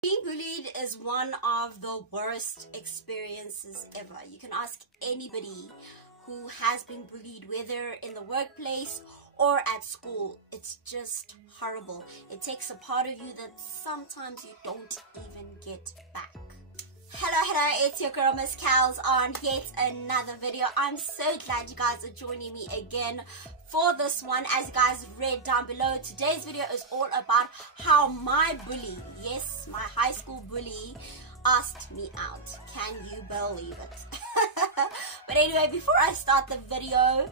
Being bullied is one of the worst experiences ever. You can ask anybody who has been bullied, whether in the workplace or at school. It's just horrible. It takes a part of you that sometimes you don't even get back. Hello, it's your girl Miss Cals on yet another video. I'm so glad you guys are joining me again for this one. As you guys read down below, today's video is all about how my bully, yes, my high school bully, asked me out. Can you believe it? But anyway, before I start the video,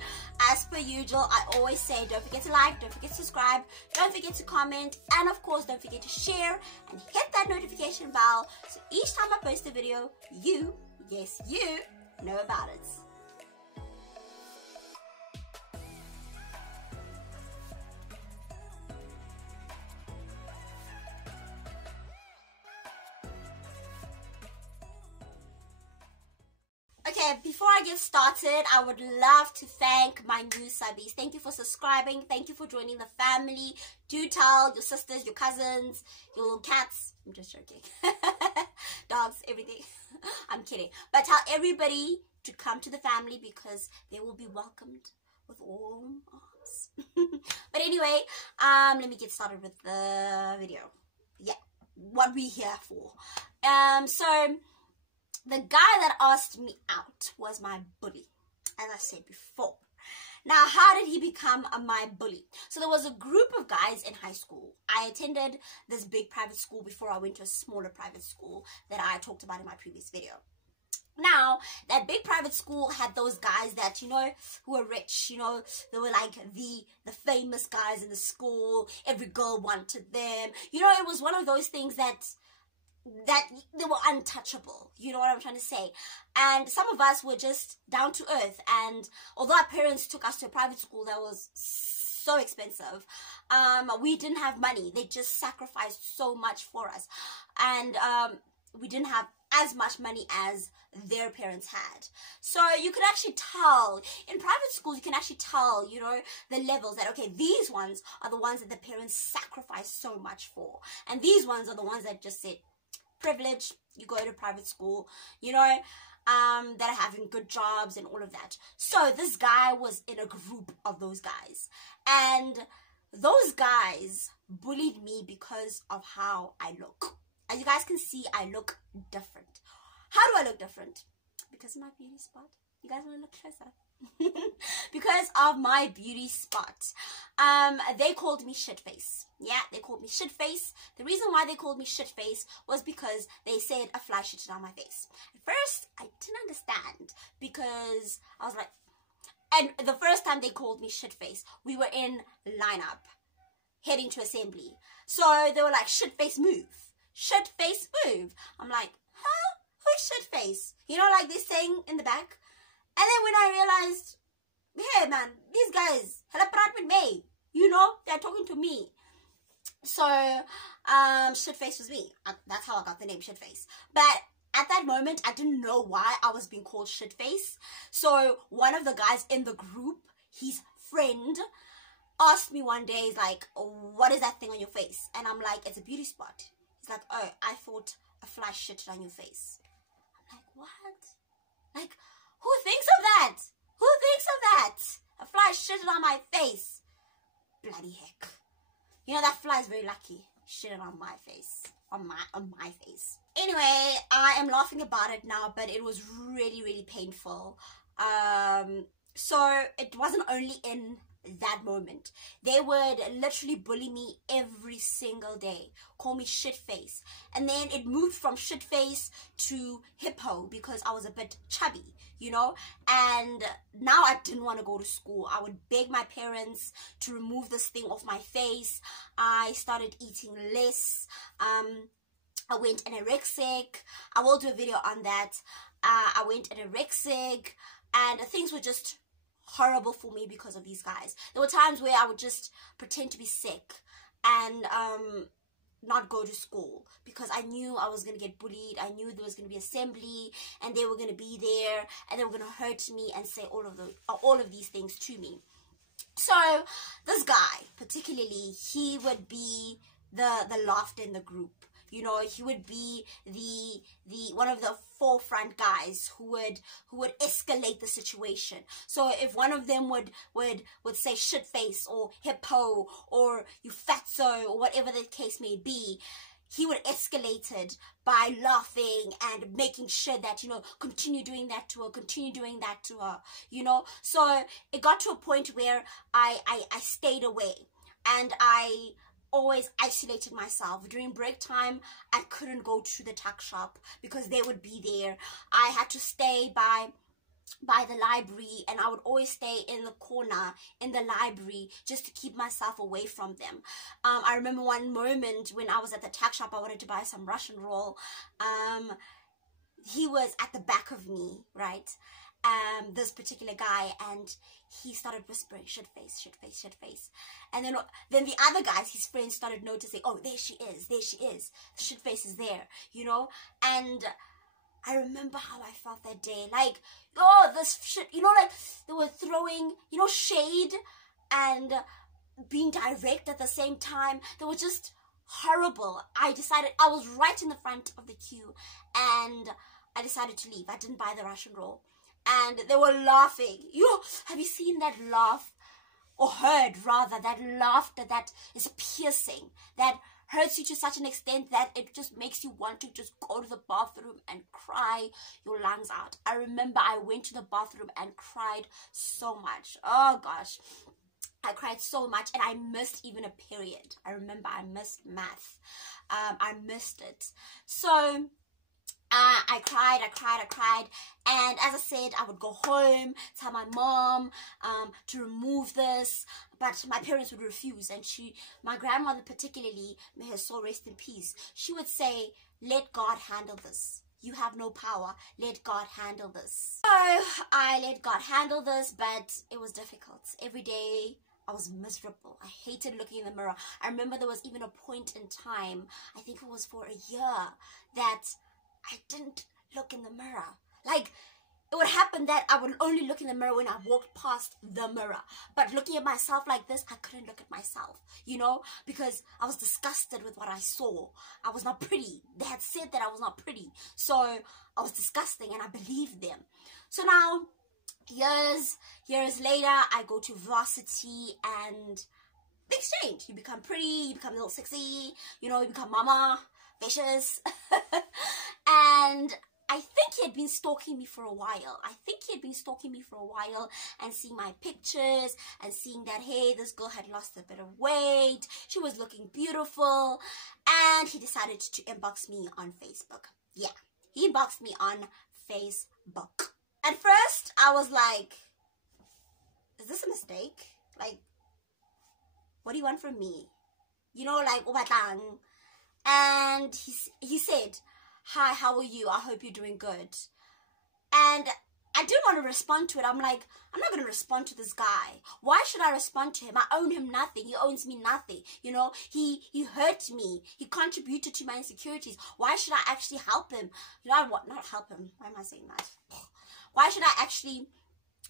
as per usual, I always say don't forget to like, don't forget to subscribe, don't forget to comment, and of course don't forget to share and hit that notification bell so each time I post a video, you, yes you, know about it. Okay, before I get started, I would love to thank my new subbies. Thank you for subscribing. Thank you for joining the family. Do tell your sisters, your cousins, your little cats. I'm just joking. Dogs, everything. I'm kidding. But tell everybody to come to the family because they will be welcomed with warm arms. But anyway, let me get started with the video. Yeah, what we're here for. So the guy that asked me out was my bully, as I said before. Now, how did he become my bully? So there was a group of guys in high school. I attended this big private school before I went to a smaller private school that I talked about in my previous video. Now, that big private school had those guys that, you know, who were rich, you know, they were like the famous guys in the school. Every girl wanted them. You know, it was one of those things that they were untouchable, you know what I'm trying to say. And some of us were just down to earth, and although our parents took us to a private school that was so expensive, we didn't have money. They just sacrificed so much for us, and we didn't have as much money as their parents had. So you could actually tell in private schools, you can actually tell, you know, the levels that, okay, these ones are the ones that the parents sacrificed so much for, and these ones are the ones that just said, privilege, you go to private school, you know, that are having good jobs and all of that. So this guy was in a group of those guys, and those guys bullied me because of how I look. As you guys can see, I look different. How do I look different? Because of my beauty spot. You guys want to look closer? Because of my beauty spot. They called me shitface. Yeah, they called me shitface. The reason why they called me shitface was because they said a fly shitted on my face. At first, I didn't understand because I was like, and the first time they called me shitface, we were in lineup heading to assembly. So they were like, shitface move. Shitface move. I'm like, huh? Who's shitface? You know, like this saying in the back. And then when I realized, hey man, these guys had a prat with me. You know, they're talking to me. So, shitface was me. That's how I got the name shitface. But at that moment, I didn't know why I was being called shitface. So one of the guys in the group, his friend, asked me one day, he's like, what is that thing on your face? And I'm like, it's a beauty spot. He's like, oh, I thought a fly shitted on your face. I'm like, what? Like, who thinks of that? Who thinks of that? A fly shitted on my face. Bloody heck. You know, that fly is very lucky. Shitted on my face. On my face. Anyway, I am laughing about it now, but it was really, really painful. So it wasn't only in that moment. They would literally bully me every single day, call me shitface, and then it moved from shitface to hippo because I was a bit chubby, you know. And now I didn't want to go to school. I would beg my parents to remove this thing off my face. I started eating less. I went anorexic. I will do a video on that. I went anorexic, and things were just horrible for me because of these guys. There were times where I would just pretend to be sick and not go to school because I knew I was going to get bullied. I knew there was going to be assembly and they were going to be there and they were going to hurt me and say all of these things to me. So this guy particularly, he would be the laughter in the group. You know, he would be the one of the forefront guys who would escalate the situation. So if one of them would say shit face or hippo or you fatso or whatever the case may be, he would escalate it by laughing and making sure that, you know, continue doing that to her, continue doing that to her, you know. So it got to a point where I stayed away, and I always isolated myself. During break time, I couldn't go to the tuck shop because they would be there. I had to stay by the library, and I would always stay in the corner in the library just to keep myself away from them. I remember one moment when I was at the tuck shop, I wanted to buy some Russian roll. He was at the back of me, right? This particular guy, and he started whispering, shit face, shit face, shit face. And then the other guys, his friends, started noticing, oh, there she is, the shit face is there, you know. And I remember how I felt that day, like, oh, this shit, you know, like, they were throwing, you know, shade and being direct at the same time. They were just horrible. I decided, I was right in the front of the queue, and I decided to leave. I didn't buy the Russian roll. And they were laughing. Have you seen that laugh? Or heard, rather, that laughter that is piercing, that hurts you to such an extent that it just makes you want to just go to the bathroom and cry your lungs out. I remember I went to the bathroom and cried so much. Oh gosh, I cried so much, and I missed even a period. I remember I missed math. I missed it. So I cried, and as I said, I would go home, tell my mom to remove this, but my parents would refuse. And my grandmother particularly, may her soul rest in peace, she would say, let God handle this. You have no power. Let God handle this. So I let God handle this, but it was difficult. Every day I was miserable. I hated looking in the mirror. I remember there was even a point in time, I think it was for a year, that I didn't look in the mirror. Like, it would happen that I would only look in the mirror when I walked past the mirror. But looking at myself like this, I couldn't look at myself, you know, because I was disgusted with what I saw. I was not pretty. They had said that I was not pretty. So I was disgusting, and I believed them. So now, years later, I go to varsity, and things change. You become pretty, you become a little sexy, you know, you become mama, vicious. And I think he had been stalking me for a while. And seeing my pictures and seeing that, hey, this girl had lost a bit of weight. She was looking beautiful. And he decided to inbox me on Facebook. Yeah, he inboxed me on Facebook. At first, I was like, is this a mistake? Like, what do you want from me? You know, like, obatang. And he said, hi, how are you? I hope you're doing good. And I didn't want to respond to it. I'm like, I'm not going to respond to this guy. Why should I respond to him? I own him nothing. He owns me nothing. You know, he hurt me. He contributed to my insecurities. Why should I actually help him? You know what? Not help him. Why am I saying that? Why should I actually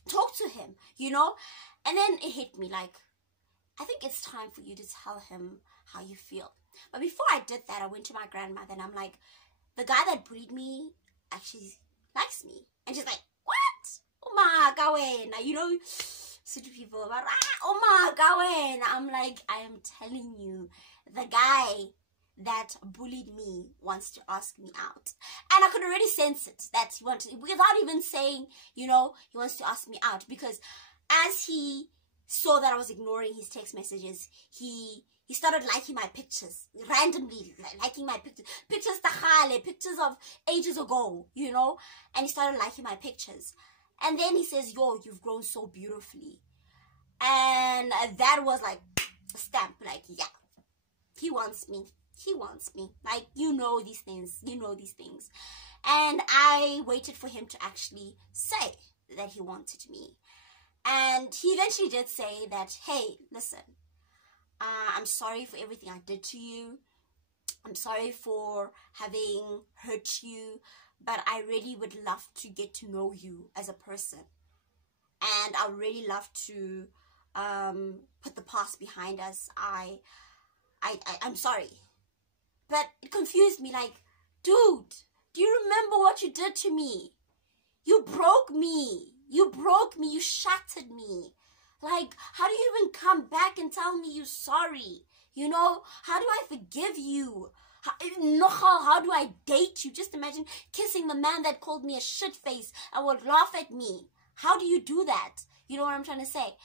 talk to him? You know? And then it hit me like, I think it's time for you to tell him how you feel. But before I did that, I went to my grandmother, and I'm like, the guy that bullied me actually likes me. And she's like, what? Oh my God, you know, city people about, oh my God. I'm like, I am telling you, the guy that bullied me wants to ask me out. And I could already sense it, that he wanted, without even saying, you know, he wants to ask me out. Because as he saw that I was ignoring his text messages, he started liking my pictures, randomly liking my pictures, pictures of ages ago, you know, and he started liking my pictures. And then he says, yo, you've grown so beautifully. And that was like a stamp, like, yeah, he wants me, like, you know these things. And I waited for him to actually say that he wanted me. And he eventually did say that, hey, listen, I'm sorry for everything I did to you. I'm sorry for having hurt you, but I really would love to get to know you as a person. And I would really love to put the past behind us. I'm sorry. But it confused me, like, dude, do you remember what you did to me? You broke me. You broke me. You shattered me. Like, how do you even come back and tell me you're sorry? You know, how do I forgive you? How do I date you? Just imagine kissing the man that called me a shit face and would laugh at me. How do you do that? You know what I'm trying to say?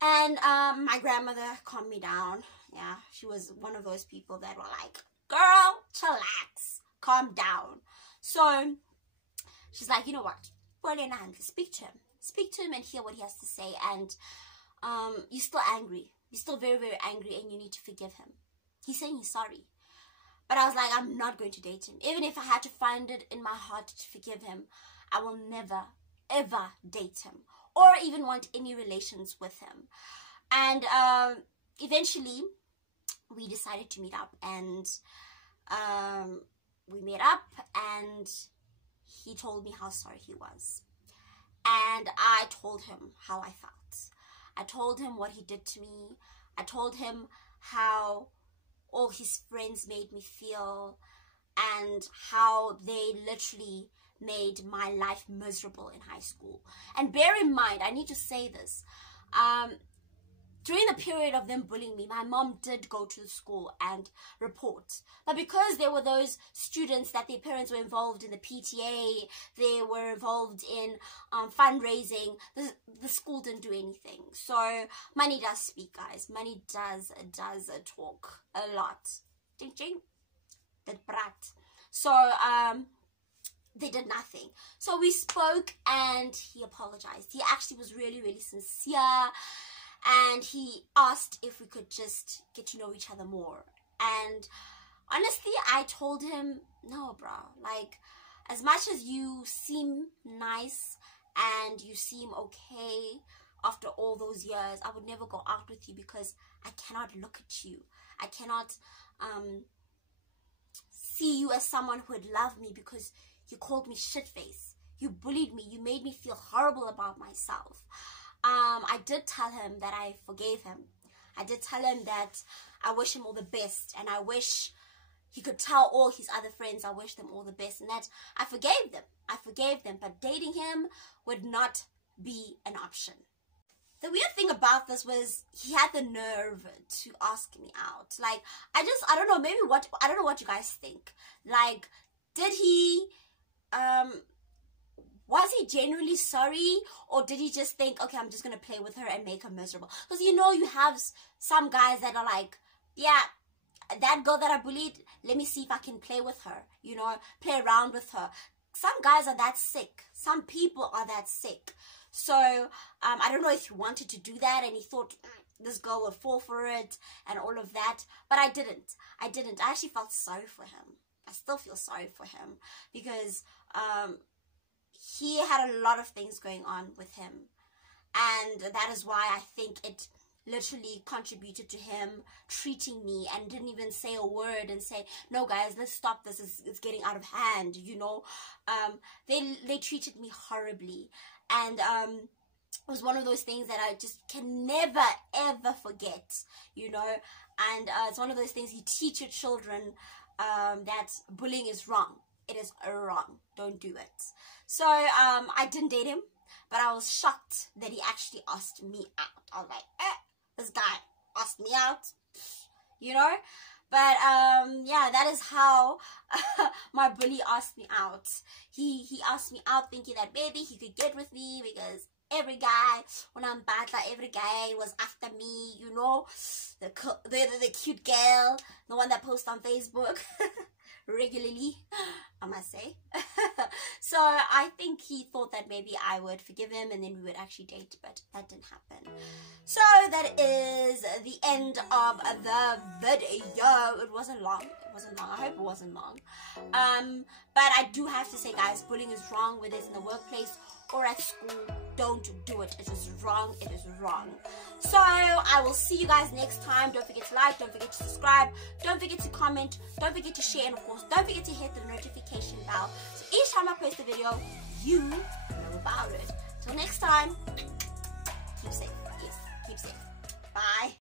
And my grandmother calmed me down. Yeah, she was one of those people that were like, girl, chillax, calm down. So she's like, you know what? Speak to him. Speak to him and hear what he has to say. And you're still angry. You're still very, very angry, and you need to forgive him. He's saying he's sorry. But I was like, I'm not going to date him. Even if I had to find it in my heart to forgive him, I will never, ever date him or even want any relations with him. And eventually, we decided to meet up, and we met up, and he told me how sorry he was. And I told him how I felt. I told him what he did to me. I told him how all his friends made me feel and how they literally made my life miserable in high school. And bear in mind, I need to say this, during the period of them bullying me, my mom did go to the school and report. But because there were those students that their parents were involved in the PTA, they were involved in fundraising, the school didn't do anything. So money does speak, guys. Money does talk a lot. Ching ching. That brat. So they did nothing. So we spoke, and he apologized. He actually was really, really sincere. And he asked if we could just get to know each other more. And honestly, I told him, no, bro. Like, as much as you seem nice and you seem okay after all those years, I would never go out with you because I cannot look at you. I cannot see you as someone who would love me because you called me shitface. You bullied me. You made me feel horrible about myself. I did tell him that I forgave him. I did tell him that I wish him all the best, and I wish he could tell all his other friends I wish them all the best, and that I forgave them. I forgave them, but dating him would not be an option. The weird thing about this was he had the nerve to ask me out. Like, I don't know, I don't know what you guys think. Like, did he, was he genuinely sorry, or did he just think, okay, I'm just going to play with her and make her miserable? Because, you know, you have some guys that are like, yeah, that girl that I bullied, let me see if I can play with her, you know, play around with her. Some guys are that sick. Some people are that sick. So, I don't know if he wanted to do that and he thought this girl would fall for it and all of that. But I didn't. I actually felt sorry for him. I still feel sorry for him because, he had a lot of things going on with him, and that is why I think it literally contributed to him treating me and didn't even say a word and say, no guys, let's stop this, it's getting out of hand, you know. They treated me horribly, and it was one of those things that I just can never ever forget, you know. And it's one of those things you teach your children, that bullying is wrong. It is wrong. Don't do it. So, I didn't date him, but I was shocked that he actually asked me out. I was like, this guy asked me out, you know? But, yeah, that is how my bully asked me out. He asked me out thinking that maybe he could get with me because every guy, when I'm bad, like every guy was after me, you know? The cute girl, the one that posts on Facebook. Regularly, I must say. So I think he thought that maybe I would forgive him and then we would actually date, but that didn't happen. So that is the end of the video. It wasn't long. I hope it wasn't long. But I do have to say, guys, bullying is wrong, whether it's in the workplace or at school. Don't do it. It is wrong. It is wrong. So I will see you guys next time. Don't forget to like, don't forget to subscribe, don't forget to comment, don't forget to share, and of course don't forget to hit the notification bell so each time I post a video you know about it. Till next time, keep safe. Yes, keep safe. Bye.